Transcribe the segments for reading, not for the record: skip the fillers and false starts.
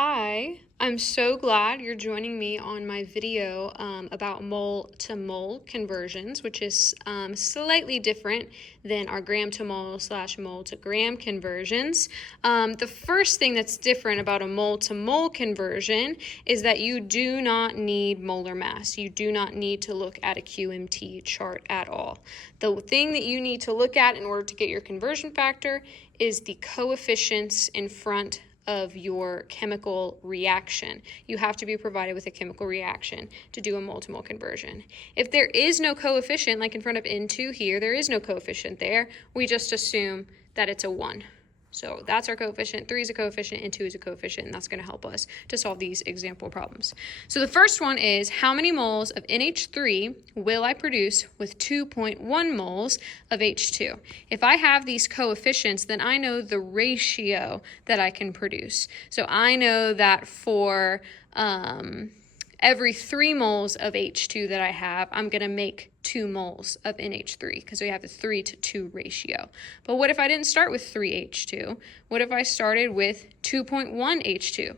Hi, I'm so glad you're joining me on my video about mole to mole conversions, which is slightly different than our gram to mole / mole to gram conversions. The first thing that's different about a mole to mole conversion is that you do not need molar mass. You do not need to look at a QMT chart at all. The thing that you need to look at in order to get your conversion factor is the coefficients in front of your chemical reaction. You have to be provided with a chemical reaction to do a mole to mole conversion. If there is no coefficient, like in front of N2 here, there is no coefficient there, we just assume that it's a 1. So that's our coefficient. 3 is a coefficient and 2 is a coefficient, and that's going to help us to solve these example problems. So the first one is, how many moles of NH3 will I produce with 2.1 moles of H2? If I have these coefficients, then I know the ratio that I can produce. So I know that for every 3 moles of H2 that I have, I'm going to make 2 moles of NH3 because we have a 3:2 ratio. But what if I didn't start with 3H2? What if I started with 2.1 H2?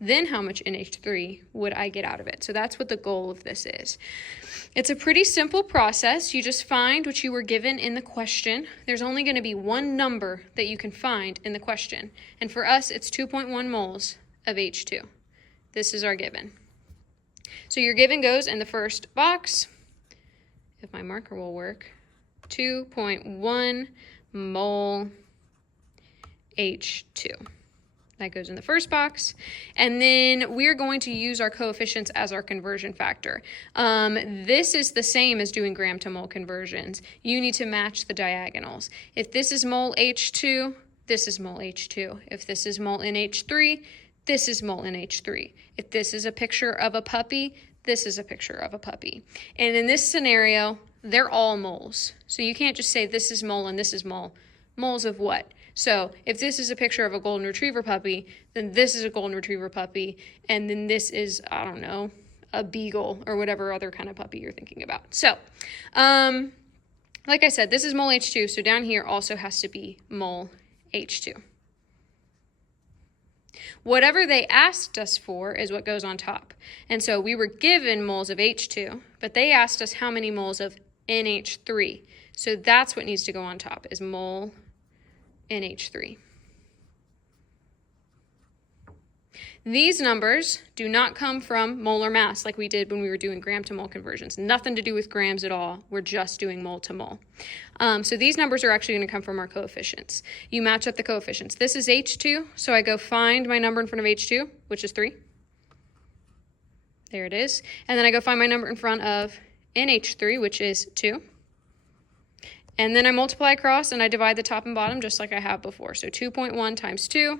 Then how much NH3 would I get out of it? So that's what the goal of this is. It's a pretty simple process. You just find what you were given in the question. There's only going to be one number that you can find in the question. And for us, it's 2.1 moles of H2. This is our given. So your given goes in the first box, if my marker will work, 2.1 mole H2. That goes in the first box. And then we're going to use our coefficients as our conversion factor. This is the same as doing gram to mole conversions. You need to match the diagonals. If this is mole H2, this is mole H2. If this is mole NH3, this is mole NH3. If this is a picture of a puppy, this is a picture of a puppy. And in this scenario, they're all moles. So you can't just say this is mole and this is mole. Moles of what? So if this is a picture of a golden retriever puppy, then this is a golden retriever puppy, and then this is, I don't know, a beagle or whatever other kind of puppy you're thinking about. So, like I said, this is mole H2, so down here also has to be mole H2. Whatever they asked us for is what goes on top. And so we were given moles of H2, but they asked us how many moles of NH3. So that's what needs to go on top, is mole NH3. These numbers do not come from molar mass like we did when we were doing gram to mole conversions. Nothing to do with grams at all. We're just doing mole to mole. So these numbers are actually going to come from our coefficients. You match up the coefficients. This is H2, so I go find my number in front of H2, which is 3. There it is. And then I go find my number in front of NH3, which is 2. And then I multiply across and I divide the top and bottom just like I have before. So 2.1 times 2.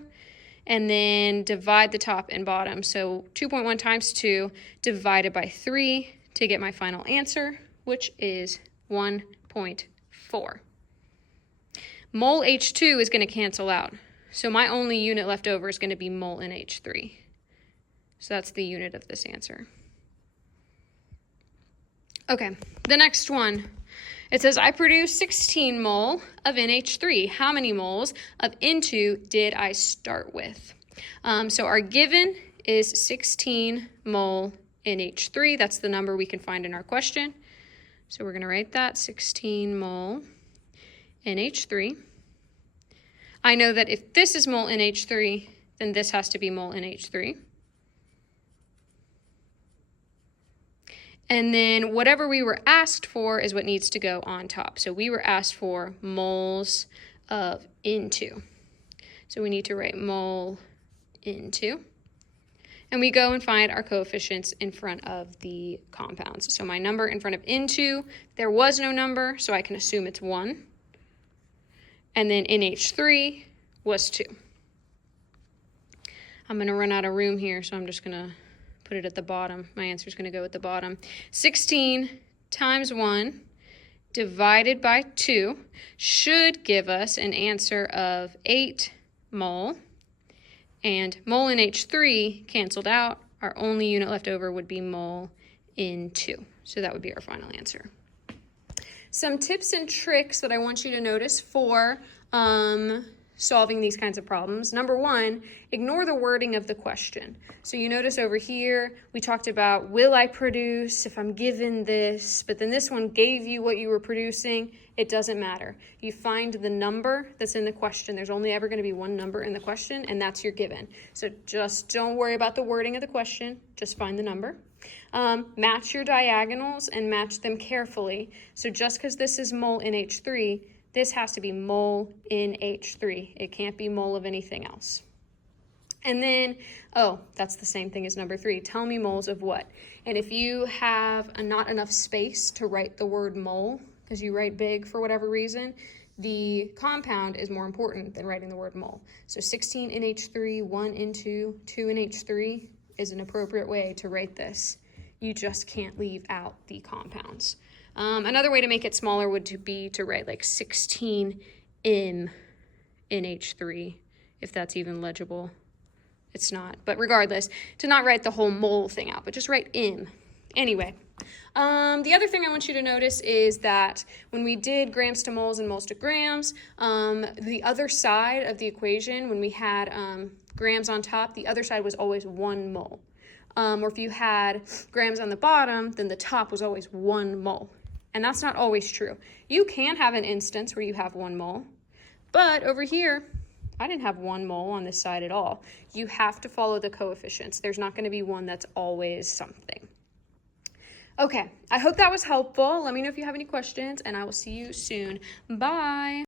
And then divide the top and bottom. So 2.1 times 2 divided by 3 to get my final answer, which is 1.4. Mole H2 is going to cancel out. So my only unit left over is going to be mole NH3. So that's the unit of this answer. Okay, the next one. It says, I produced 16 mole of NH3. How many moles of N2 did I start with? So our given is 16 mole NH3. That's the number we can find in our question. So we're going to write that, 16 mole NH3. I know that if this is mole NH3, then this has to be mole NH3. And then whatever we were asked for is what needs to go on top. So we were asked for moles of N2. So we need to write mole N2. And we go and find our coefficients in front of the compounds. So my number in front of N2, there was no number, so I can assume it's 1. And then NH3 was 2. I'm going to run out of room here, so I'm just going to put it at the bottom. My answer is going to go at the bottom. 16 times 1 divided by 2 should give us an answer of 8 mole. And mole NH3 canceled out. Our only unit left over would be mole N2. So that would be our final answer. Some tips and tricks that I want you to notice for solving these kinds of problems. Number one, ignore the wording of the question. So you notice over here, we talked about, will I produce if I'm given this? But then this one gave you what you were producing. It doesn't matter. You find the number that's in the question. There's only ever going to be one number in the question, and that's your given. So just don't worry about the wording of the question. Just find the number. Match your diagonals and match them carefully. So just because this is mole NH3, this has to be mole NH3. It can't be mole of anything else. And then, oh, that's the same thing as number 3. Tell me moles of what? And if you have not enough space to write the word mole, because you write big for whatever reason, the compound is more important than writing the word mole. So 16NH3, 1N2, 2NH3 is an appropriate way to write this. You just can't leave out the compounds. Another way to make it smaller would be to write like 16MNH3, if that's even legible. It's not, but regardless, to not write the whole mole thing out, but just write M. Anyway, the other thing I want you to notice is that when we did grams to moles and moles to grams, the other side of the equation, when we had grams on top, the other side was always 1 mole. Or if you had grams on the bottom, then the top was always 1 mole. And that's not always true. You can have an instance where you have 1 mole, but over here, I didn't have 1 mole on this side at all. You have to follow the coefficients. There's not going to be one that's always something. Okay, I hope that was helpful. Let me know if you have any questions, and I will see you soon. Bye.